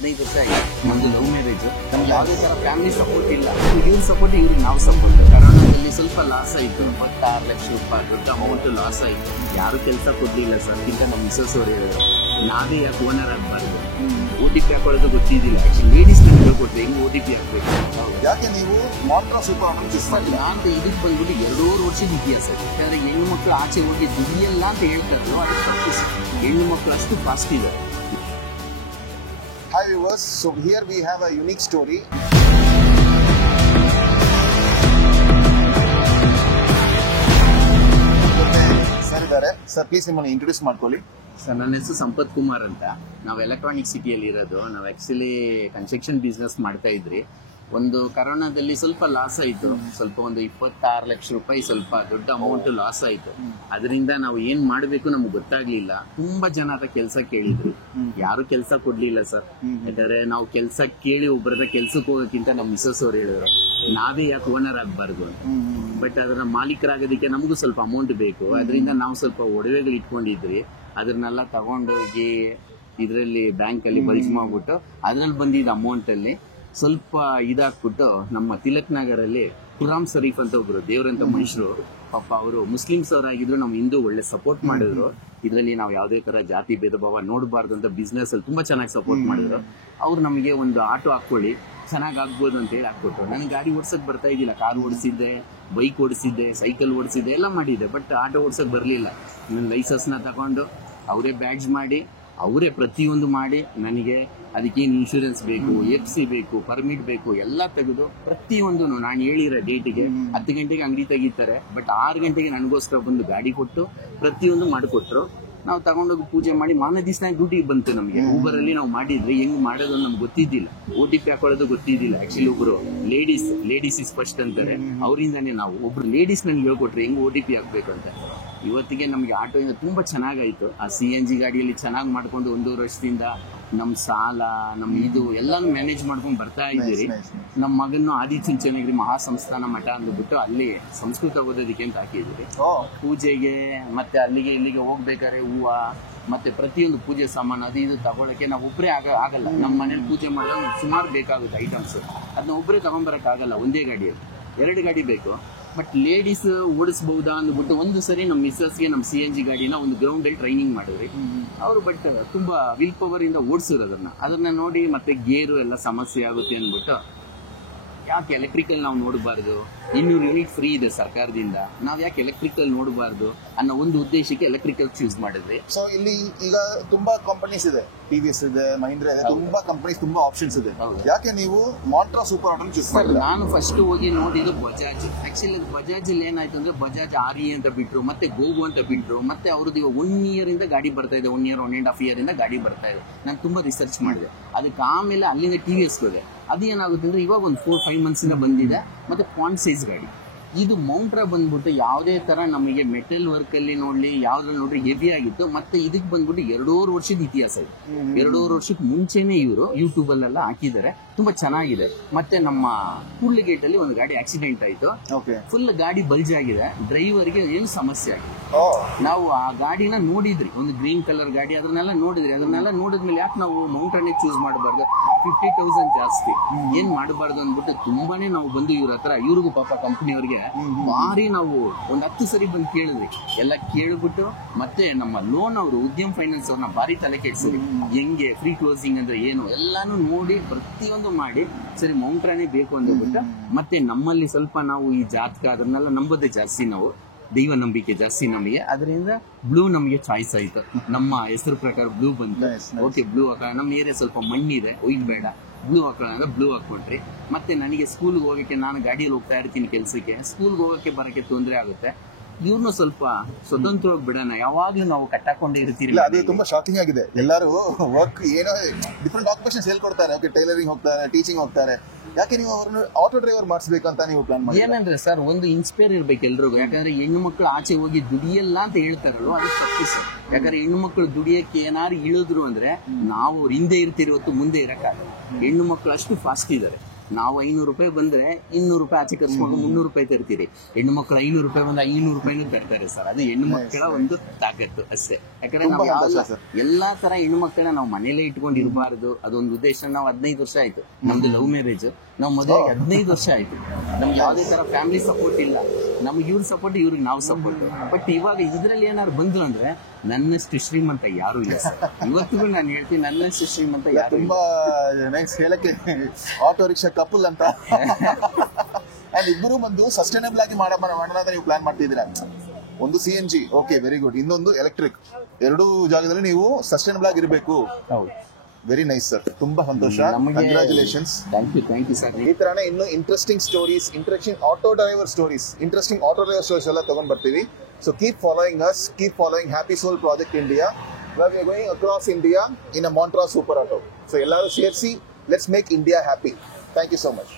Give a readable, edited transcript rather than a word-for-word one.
15 ವರ್ಷ ಆಗಿದೆ. ನಮ್ದು ಲವ್ ಮ್ಯಾರೇಜ್. ನಮ್ಗೆ ಯಾವುದೇ ತರ ಫ್ಯಾಮಿಲಿ ಸಪೋರ್ಟ್ ಇಲ್ಲ. ಇವ್ರ ಸಪೋರ್ಟ್ ಇವ್ರಿಗೆ ನಾವು ಸಪೋರ್ಟ್. ಕರೋನಾದಲ್ಲಿ ಸ್ವಲ್ಪ ಲಾಸ್ ಆಯ್ತು. 26 ಲಕ್ಷ ರೂಪಾಯಿ ದೊಡ್ಡ ಅಮೌಂಟ್ ಲಾಸ್ ಆಯ್ತು. ಯಾರು ಕೆಲಸ ಕೊಡ್ಲಿಲ್ಲ ಸರ್. ಇಂತ ನಮ್ಮ ಮಿಸಸ್ ಅವ್ರು ಹೇಳಿದ್ರು, ನಾವೇ ಯಾಕೆ ಓನರ್ ಆಗಬಾರ್ದು. OTP ಹಾಕೊಳ್ಳೋದು ಗೊತ್ತಿದ್ದಿಲ್ಲ. ಆಕ್ಚುಲಿ ಲೇಡೀಸ್ ನಮ್ಗೆ ಕೊಟ್ಟರೆ ಹೆಂಗ್ OTP ಹಾಕ್ಬೇಕು. ಯಾಕೆ ನೀವು ಮಾತ್ರ ಸೂಪರ್ ನಾನು ಇದಕ್ಕೆ ಬಂದ್ಬಿಟ್ಟು 2 ವರ್ಷದ ಇತಿಹಾಸ. ಯಾಕಂದ್ರೆ ಹೆಣ್ಣು ಮಕ್ಕಳು ಆಚೆ ಹೋಗಿ ದುಡಿಯಲ್ಲ ಅಂತ ಹೇಳ್ತಾರೋ ಅದು ತಪ್ಪು. ಹೆಣ್ಣು ಮಕ್ಕಳು ಅಷ್ಟು ಫಾಸ್ಟ್ ಇದೆ. Hi viewers, so here we have a unique story. Sir ಇದ್ದಾರೆ. ಸರ್ ಪ್ಲೀಸ್ ನಿಮ್ಮನ್ನು ಇಂಟ್ರೊಡ್ಯೂಸ್ ಮಾಡ್ಕೊಳ್ಳಿ. ಸರ್ ನನ್ನ ಹೆಸರು ಸಂಪತ್ ಕುಮಾರ್ ಅಂತ. ನಾವು ಎಲೆಕ್ಟ್ರಾನಿಕ್ ಸಿಟಿಯಲ್ಲಿ ಇರೋದು. ನಾವು ಆಕ್ಚುಲಿ ಕನ್ಸ್ಟ್ರಕ್ಷನ್ ಬಿಸ್ನೆಸ್ ಮಾಡ್ತಾ ಇದ್ರಿ. ಒಂದು ಕರೋನಾದಲ್ಲಿ ಸ್ವಲ್ಪ ಲಾಸ್ ಆಯ್ತು. ಸ್ವಲ್ಪ ಒಂದು 26 ಲಕ್ಷ ರೂಪಾಯಿ ಸ್ವಲ್ಪ ದೊಡ್ಡ ಅಮೌಂಟ್ ಲಾಸ್ ಆಯ್ತು. ಅದರಿಂದ ನಾವು ಏನ್ ಮಾಡ್ಬೇಕು ನಮ್ಗೆ ಗೊತ್ತಾಗ್ಲಿಲ್ಲ. ತುಂಬಾ ಜನ ಅದ ಕೆಲಸ ಕೇಳಿದ್ರು, ಯಾರು ಕೆಲಸ ಕೊಡ್ಲಿಲ್ಲ ಸರ್. ಯಾಕಂದ್ರೆ ನಾವು ಕೆಲಸ ಕೇಳಿ ಒಬ್ಬರದ ಕೆಲ್ಸಕ್ಕೆ ಹೋಗೋಕ್ಕಿಂತ ನಮ್ಮ ಮಿಸಸ್ ಅವ್ರು ಹೇಳಿದ್ರು, ನಾವೇ ಯಾಕೆ ಓನರ್ ಆಗ್ಬಾರ್ದು ಅಂತ. ಬಟ್ ಅದನ್ನ ಮಾಲೀಕರಾಗೋದಕ್ಕೆ ನಮಗೂ ಸ್ವಲ್ಪ ಅಮೌಂಟ್ ಬೇಕು. ಅದರಿಂದ ನಾವು ಸ್ವಲ್ಪ ಒಡವೆಗಳು ಇಟ್ಕೊಂಡಿದ್ರಿ. ಅದನ್ನೆಲ್ಲ ತಗೊಂಡೋಗಿ ಇದರಲ್ಲಿ ಬ್ಯಾಂಕ್ ಅಲ್ಲಿ ಬಲ್ಸ್ ಮಾಡ್ಬಿಟ್ಟು ಅದ್ರಲ್ಲಿ ಬಂದಿದ್ದ ಅಮೌಂಟ್ ಅಲ್ಲಿ ಸ್ವಲ್ಪ ಇದಾಕ್ಬಿಟ್ಟು ನಮ್ಮ ತಿಲಕ್ ನಗರಲ್ಲಿ ಕುರಾಮ್ ಶರೀಫ್ ಅಂತ ಒಬ್ರು ದೇವ್ರಂತ ಮನುಷ್ಯರು, ಪಾಪ ಅವರು ಮುಸ್ಲಿಮ್ಸ್ ಅವರಾಗಿದ್ರು, ನಮ್ಮ ಹಿಂದೂ ಒಳ್ಳೆ ಸಪೋರ್ಟ್ ಮಾಡಿದ್ರು. ಇದರಲ್ಲಿ ನಾವು ಯಾವುದೇ ತರ ಜಾತಿ ಭೇದ ಭಾವ ನೋಡಬಾರ್ದು ಅಂತ ಬಿಸ್ನೆಸ್ ಅಲ್ಲಿ ತುಂಬಾ ಚೆನ್ನಾಗಿ ಸಪೋರ್ಟ್ ಮಾಡಿದ್ರು. ಅವ್ರು ನಮಗೆ ಒಂದು ಆಟೋ ಹಾಕೊಳ್ಳಿ ಚೆನ್ನಾಗಿ ಆಗ್ಬೋದು ಅಂತ ಹೇಳಿ ಹಾಕ್ಕೊಟ್ರು. ನನಗೆ ಗಾಡಿ ಓಡಿಸಕ್ ಬರ್ತಾ ಇದ್ದಿಲ್ಲ. ಕಾರ್ ಓಡಿಸಿದ್ದೆ, ಬೈಕ್ ಓಡಿಸಿದ್ದೆ, ಸೈಕಲ್ ಓಡಿಸಿದ್ದೆ, ಎಲ್ಲ ಮಾಡಿದ್ದೆ. ಬಟ್ ಆಟೋ ಓಡಿಸಕ್ ಬರ್ಲಿಲ್ಲ. ನನ್ನ ಲೈಸೆನ್ಸ್ ನ ತಗೊಂಡು ಅವರೇ ಬ್ಯಾಡ್ಜ್ ಮಾಡಿ ಅವರೇ ಪ್ರತಿಯೊಂದು ಮಾಡಿ ನನಗೆ ಅದಕ್ಕೇನು ಇನ್ಶೂರೆನ್ಸ್ ಬೇಕು, FC ಬೇಕು, ಪರ್ಮಿಟ್ ಬೇಕು, ಎಲ್ಲ ತೆಗೆದು ಪ್ರತಿಯೊಂದು ನಾನು ಹೇಳಿರೋ ಡೇಟಿಗೆ 10 ಗಂಟೆಗೆ ಅಂಗಡಿ ತೆಗಿತಾರೆ. ಬಟ್ 6 ಗಂಟೆಗೆ ನನಗೋಸ್ಕರ ಬಂದು ಗಾಡಿ ಕೊಟ್ಟು ಪ್ರತಿಯೊಂದು ಮಾಡಿಕೊಟ್ರು. ನಾವು ತಗೊಂಡೋಗಿ ಪೂಜೆ ಮಾಡಿ ಮಾರನೇ ದಿವಸ ಡ್ಯೂಟಿಗೆ ಬಂತು. ನಮಗೆ ಊಬರ್ ಅಲ್ಲಿ ನಾವು ಮಾಡಿದ್ರೆ ಹೆಂಗ್ ಮಾಡೋದು ನಮ್ಗೆ ಗೊತ್ತಿದ್ದಿಲ್ಲ. OTP ಹಾಕೊಳ್ಳೋದು ಗೊತ್ತಿದ್ದಿಲ್ಲ. ಆಕ್ಚುಲಿ ಒಬ್ರು ಲೇಡೀಸ್ ಇಸ್ ಫಸ್ಟ್ ಅಂತಾರೆ. ಅವರಿಂದಾನೇ ನಾವು ಒಬ್ರು ಲೇಡೀಸ್ ನನ್ಗೆ ಹೇಳ್ಕೊಟ್ರೆ ಹೆಂಗ್ OTP ಹಾಕ್ಬೇಕು ಅಂತ. ಇವತ್ತಿಗೆ ನಮ್ಗೆ ಆಟೋ ಇಂದ ತುಂಬಾ ಚೆನ್ನಾಗಾಯ್ತು. ಆ CNG ಗಾಡಿಯಲ್ಲಿ ಚೆನ್ನಾಗಿ ಮಾಡ್ಕೊಂಡು 1.5 ವರ್ಷದಿಂದ ನಮ್ ಸಾಲ, ನಮ್ ಇದು ಎಲ್ಲಾನು ಮ್ಯಾನೇಜ್ ಮಾಡ್ಕೊಂಡು ಬರ್ತಾ ಇದ್ದೀರಿ. ನಮ್ಮ ಮಗನ್ನು ಆದಿಚುಂಚನಗಿರಿ ಮಹಾಸಂಸ್ಥಾನ ಮಠ ಅಂದ್ಬಿಟ್ಟು ಅಲ್ಲಿ ಸಂಸ್ಕೃತ ಓದೋದಕ್ಕೆ ಅಂತ ಹಾಕಿದ್ರಿ. ಪೂಜೆಗೆ ಮತ್ತೆ ಅಲ್ಲಿಗೆ ಇಲ್ಲಿಗೆ ಹೋಗ್ಬೇಕಾದ್ರೆ ಹೂವ ಮತ್ತೆ ಪ್ರತಿಯೊಂದು ಪೂಜೆ ಸಾಮಾನು ಅದು ಇದು ತಗೊಳಕ್ಕೆ ನಾವು ಒಬ್ಬರೇ ಆಗಲ್ಲ. ನಮ್ಮ ಮನೇಲಿ ಪೂಜೆ ಮಾಡೋ ಸುಮಾರು ಬೇಕಾಗುತ್ತೆ ಐಟಮ್ಸ್. ಅದನ್ನ ಒಬ್ಬರೇ ತಗೊಂಡ್ಬರಕ್ ಆಗಲ್ಲ. ಒಂದೇ ಗಾಡಿಯಲ್ಲಿ 2 ಗಾಡಿ ಬೇಕು. ಬಟ್ ಲೇಡೀಸ್ ಓಡಿಸಬಹುದಾ ಅಂದ್ಬಿಟ್ಟು ಒಂದು ಸರಿ ನಮ್ಮ ಮಿಸ್ಸಸ್ಗೆ ನಮ್ಮ CNG ಗಾಡಿನ ಒಂದು ಗ್ರೌಂಡ್ ಅಲ್ಲಿ ಟ್ರೈನಿಂಗ್ ಮಾಡಿದ್ರಿ ಅವರು. ಬಟ್ ತುಂಬಾ ವಿಲ್ ಪವರ್ ಇಂದ ಓಡಿಸಿರೋದನ್ನ ಅದನ್ನ ನೋಡಿ ಮತ್ತೆ ಗೇರು ಎಲ್ಲ ಸಮಸ್ಯೆ ಆಗುತ್ತೆ ಅಂದ್ಬಿಟ್ಟು ಯಾಕೆ ಎಲೆಕ್ಟ್ರಿಕಲ್ ನಾವು ನೋಡಬಾರ್ದು, 200 ಯೂನಿಟ್ ಫ್ರೀ ಇದೆ ಸರ್ಕಾರದಿಂದ, ನಾವ್ ಯಾಕೆ ಎಲೆಕ್ಟ್ರಿಕಲ್ ನೋಡಬಾರ್ದು ಅನ್ನೋ ಒಂದು ಉದ್ದೇಶಕ್ಕೆ ಎಲೆಕ್ಟ್ರಿಕಲ್ ಚೂಸ್ ಮಾಡಿದ್ವಿ. ಸೊ ಇಲ್ಲಿ ಈಗ ತುಂಬಾ ಕಂಪನೀಸ್ ಇದೆ, TVS ಇದೆ, ಮಹೀಂದ್ರ ಇದೆ, ತುಂಬಾ ಕಂಪನೀಸ್, ತುಂಬಾ ಆಪ್ಷನ್ಸ್ ಇದೆ. ಯಾಕೆ ನೀವು ಮಾಂಟ್ರಾ ಸೂಪರ್ ಆಟೋ ಚೂಸ್ ಮಾಡಿದ್ರಿ? ನಾನು ಫಸ್ಟ್ ಹೋಗಿ ನೋಡಿದ್ದು ಬಜಾಜ್. ಆಕ್ಚುಲಿ ಬಜಾಜ್ ಅಲ್ಲಿ ಏನಾಯ್ತು ಅಂದ್ರೆ ಬಜಾಜ್ RE ಅಂತ ಬಿಟ್ರು, ಮತ್ತೆ ಗೋಗು ಅಂತ ಬಿಟ್ರು. ಮತ್ತೆ ಅವ್ರದ್ದು 1 ಇಯರ್ ಇಂದ ಗಾಡಿ ಬರ್ತಾ ಇದೆ, 1 ಇಯರ್ 1.5 ಇಯರ್ ಇಂದ ಗಾಡಿ ಬರ್ತಾ ಇದೆ. ನಾನು ತುಂಬಾ ರಿಸರ್ಚ್ ಮಾಡಿದೆ. ಅದಕ್ಕೆ ಆಮೇಲೆ ಅಲ್ಲಿಂದ TVS ಹೋದೆ. ಅದೇನಾಗುತ್ತೆ ಅಂದ್ರೆ ಇವಾಗ ಒಂದು 4-5 ಮಂತ್ಸ್ ಇಂದ ಬಂದಿದೆ. ಮತ್ತೆ ಪಾಯಿಂಟ್ ಸೈಜ್ ಗಾಡಿ. ಇದು ಮೌಂಟ್ರಾ ಬಂದ್ಬಿಟ್ಟು ಯಾವುದೇ ತರ ನಮಗೆ ಮೆಟಲ್ ವರ್ಕ್ ಅಲ್ಲಿ ನೋಡ್ಲಿ ಯಾವ್ದ್ರಲ್ಲಿ ನೋಡ್ರಿ ಹೆವಿ ಆಗಿತ್ತು. ಮತ್ತೆ ಇದಕ್ಕೆ ಬಂದ್ಬಿಟ್ಟು 2.5 ವರ್ಷದ ಇತಿಹಾಸ ಇದೆ. 2.5 ವರ್ಷಕ್ಕೆ ಮುಂಚೆನೆ ಇವರು ಯೂಟ್ಯೂಬ್ ಅಲ್ಲೆಲ್ಲ ಹಾಕಿದ್ದಾರೆ. ತುಂಬಾ ಚೆನ್ನಾಗಿದೆ. ಮತ್ತೆ ನಮ್ಮ ಕೂಡ್ಲು ಗೇಟ್ ಅಲ್ಲಿ ಒಂದು ಗಾಡಿ ಆಕ್ಸಿಡೆಂಟ್ ಆಯ್ತು. ಫುಲ್ ಗಾಡಿ ಬಲ್ಜ್ ಆಗಿದೆ. ಡ್ರೈವರ್ಗೆ ಏನು ಸಮಸ್ಯೆ ಆಗಿದೆ. ನಾವು ಆ ಗಾಡಿನ ನೋಡಿದ್ರಿ, ಒಂದು ಗ್ರೀನ್ ಕಲರ್ ಗಾಡಿ, ಅದನ್ನೆಲ್ಲ ನೋಡಿದ್ರಿ. ಅದನ್ನೆಲ್ಲ ನೋಡಿದ್ಮೇಲೆ ಯಾಕೆ ನಾವು ಮೌಂಟ್ರಾನೇ ಚೂಸ್ ಮಾಡಬಾರ್ದು? 50,000 ಜಾಸ್ತಿ ಏನ್ ಮಾಡಬಾರ್ದು ಅಂದ್ಬಿಟ್ಟು ತುಂಬಾನೇ ನಾವು ಬಂದು ಇವ್ರ ಹತ್ರ, ಇವ್ರಿಗೂ ಪಾಪ ಕಂಪನಿಯವ್ರಿಗೆ ಭಾರಿ ನಾವು ಒಂದು 10 ಸರಿ ಬಂದು ಕೇಳಿದ್ರಿ. ಎಲ್ಲ ಕೇಳ್ಬಿಟ್ಟು ಮತ್ತೆ ನಮ್ಮ ಲೋನ್ ಅವರು ಉದ್ಯಮ್ ಫೈನಾನ್ಸ್ ಅವ್ರನ್ನ ಭಾರಿ ತಲೆ ಕೆಡ್ಸಿದ್ರಿ. ಹೆಂಗೆ ಫ್ರೀ ಕ್ಲೋಸಿಂಗ್ ಅಂದ್ರೆ ಏನು ಎಲ್ಲಾನು ನೋಡಿ ಪ್ರತಿಯೊಂದು ಮಾಡಿ ಸರಿ ಮೌಂಟ್ರಾನೇ ಬೇಕು ಅಂದ್ಬಿಟ್ಟು ಮತ್ತೆ ನಮ್ಮಲ್ಲಿ ಸ್ವಲ್ಪ ನಾವು ಈ ಜಾತಕ ಅದನ್ನೆಲ್ಲ ನಂಬೋದೇ ಜಾಸ್ತಿ. ನಾವು ದೈವ ನಂಬಿಕೆ ಜಾಸ್ತಿ ನಮಗೆ. ಅದರಿಂದ ಬ್ಲೂ ನಮಗೆ ಚಾಯ್ಸ್ ಆಯ್ತು. ನಮ್ಮ ಹೆಸರು ಪ್ರಕಾರ ಬ್ಲೂ ಬಂತು. ಓಕೆ ಬ್ಲೂ ಹಾಕೋಣ. ನಮ್ಮ ಏರಿಯಾ ಸ್ವಲ್ಪ ಮಣ್ಣಿದೆ, ಒಯ್ಬೇಡ ಬ್ಲೂ ಹಾಕೋಣ ಅಂದ್ರೆ ಬ್ಲೂ ಹಾಕೊಂಡ್ರಿ. ಮತ್ತೆ ನನಗೆ ಸ್ಕೂಲ್ಗೆ ಹೋಗಕ್ಕೆ, ನಾನು ಗಾಡಿಯಲ್ಲಿ ಹೋಗ್ತಾ ಇರ್ತೀನಿ ಕೆಲ್ಸಕ್ಕೆ, ಸ್ಕೂಲ್ಗೆ ಹೋಗಕ್ಕೆ ಬರಕ್ಕೆ ತೊಂದರೆ ಆಗುತ್ತೆ. ಇವ್ರನ್ನ ಸ್ವಲ್ಪ ಸ್ವತಂತ್ರವಾಗಿ ಬಿಡೋಣ, ಯಾವಾಗ್ಲೂ ನಾವು ಕಟ್ಟಾಕೊಂಡೇ ಇರ್ತೀರಿ. ಅದು ತುಂಬಾ ಶಾಕಿಂಗ್ ಆಗಿದೆ. ಎಲ್ಲರೂ ವರ್ಕ್ ಏನೋ ಡಿಫ್ರೆಂಟ್ ಆಕ್ಯುಪೇಷನ್ಸ್ ಹೇಳ್ಕೊಡ್ತಾರೆ. ಓಕೆ ಟೈಲರಿಂಗ್ ಹೋಗ್ತಾರೆ, ಟೀಚಿಂಗ್ ಹೋಗ್ತಾರೆ. ಯಾಕೆ ನೀವು ಅವ್ರನ್ನ ಆಟೋ ಡ್ರೈವರ್ ಮಾಡಿಸ್ಬೇಕಂತ ನೀವು ಪ್ಲಾನ್ ಮಾಡಿ? ಏನಂದ್ರೆ ಸರ್, ಒಂದು ಇನ್ಸ್ಪೈರ್ ಇರ್ಬೇಕು ಎಲ್ರಿಗೂ. ಯಾಕಂದ್ರೆ ಹೆಣ್ಣು ಮಕ್ಕಳು ಆಚೆ ಹೋಗಿ ದುಡಿಯಲ್ಲ ಅಂತ ಹೇಳ್ತಾರಲ್ವ, ಅದು ತಪ್ಪು ಸರ್. ಯಾಕಂದ್ರೆ ಹೆಣ್ಣು ಮಕ್ಕಳು ದುಡಿಯಕ್ಕೆ ಏನಾರು ಇಳಿದ್ರು ಅಂದ್ರೆ ನಾವು ಹಿಂದೆ ಇರ್ತೀರಿ ಹೊತ್ತು ಮುಂದೆ ಇರಕ್ಕಾಗಲ್ಲ. ಹೆಣ್ಣು ಮಕ್ಕಳು ಅಷ್ಟು ಫಾಸ್ಟ್ ಇದ್ದಾರೆ. ನಾವು 500 ರೂಪಾಯಿ ಬಂದ್ರೆ 200 ರೂಪಾಯಿ ಆಚೆ ಖರ್ಚು 300 ರೂಪಾಯಿ ತರ್ತೀರಿ. ಹೆಣ್ಣು ಮಕ್ಕಳು 500 ರೂಪಾಯಿ ಬಂದ್ರೆ 500 ರೂಪಾಯಿನೂ ತರ್ತಾರೆ ಸರ್. ಅದು ಹೆಣ್ಣು ಮಕ್ಕಳ ಒಂದು ತಾಕತ್ತು ಅಷ್ಟೇ. ಯಾಕಂದ್ರೆ ನಾವು ಎಲ್ಲಾ ತರ ಹೆಣ್ಣು ಮಕ್ಕಳನ್ನ ನಾವು ಮನೇಲೆ ಇಟ್ಕೊಂಡು ಇರಬಾರ್ದು, ಅದೊಂದು ಉದ್ದೇಶ. ನಾವು 15 ವರ್ಷ ಆಯ್ತು ನಮ್ದು ಲವ್ ಮ್ಯಾರೇಜ್. ನಾವು ಮದುವೆಗೆ 15 ವರ್ಷ ಆಯ್ತು. ನಮ್ಗೆ ಯಾವುದೇ ತರ ಫ್ಯಾಮಿಲಿ ಸಪೋರ್ಟ್ ಇಲ್ಲ. ನಮ್ಗೆ ಇವ್ರ ಸಪೋರ್ಟ್, ಇವ್ರಿಗೆ ನಾವು ಸಪೋರ್ಟ್. ಬಟ್ ಇವಾಗ ಇದ್ರಲ್ಲಿ ಏನಾದ್ರು ಬಂದ್ರು ಅಂದ್ರೆ ನನ್ನಷ್ಟು ಶ್ರೀಮಂತ ಯಾರು ಇಲ್ಲ ಸರ್. ಇವತ್ತಿಗೂ ನಾನು ಹೇಳ್ತೀನಿ, ನನ್ನಷ್ಟು ಶ್ರೀಮಂತ ಯಾರು ಇಲ್ಲ. ತುಂಬಾ ನೈಸ್ ಹೇಳಕ್ಕೆ ಆಟೋ ರಿಕ್ಷಾ ಕಪಲ್ ಅಂತ. ಅಂಡ್ ಇಬ್ಬರು ಬಂದು ಸಸ್ಟೈನಬಲ್ ಆಗಿ ಮಾಡೋಣ ಅಂತ ನೀವು ಪ್ಲಾನ್ ಮಾಡ್ತಿದ್ದೀರಾ. ಒಂದು CNG, ಓಕೆ, ವೆರಿ ಗುಡ್. ಇನ್ನೊಂದು ಎಲೆಕ್ಟ್ರಿಕ್. ಎರಡೂ ಜಾಗದಲ್ಲಿ ನೀವು ಸಸ್ಟೈನಬಲ್ ಆಗಿರ್ಬೇಕು. ಹೌದು, ವೆರಿ ನೈಸ್ ಸರ್, ತುಂಬಾ ಸಂತೋಷ. ಕಂಗ್ರಾಚುಲೇಷನ್ಸ್. Thank you sir. ಈ ತರಾನೇ ಇನ್ನೂ interesting stories, interesting auto driver stories ಎಲ್ಲ ತಗೊಂಡ್ ಬರ್ತೀವಿ. So keep following us, keep following happy soul project India. Where we are going across India in a Montra Super Auto. So ಎಲ್ಲರೂ ಸೇರಿಸಿ, let's make India happy. Thank you so much.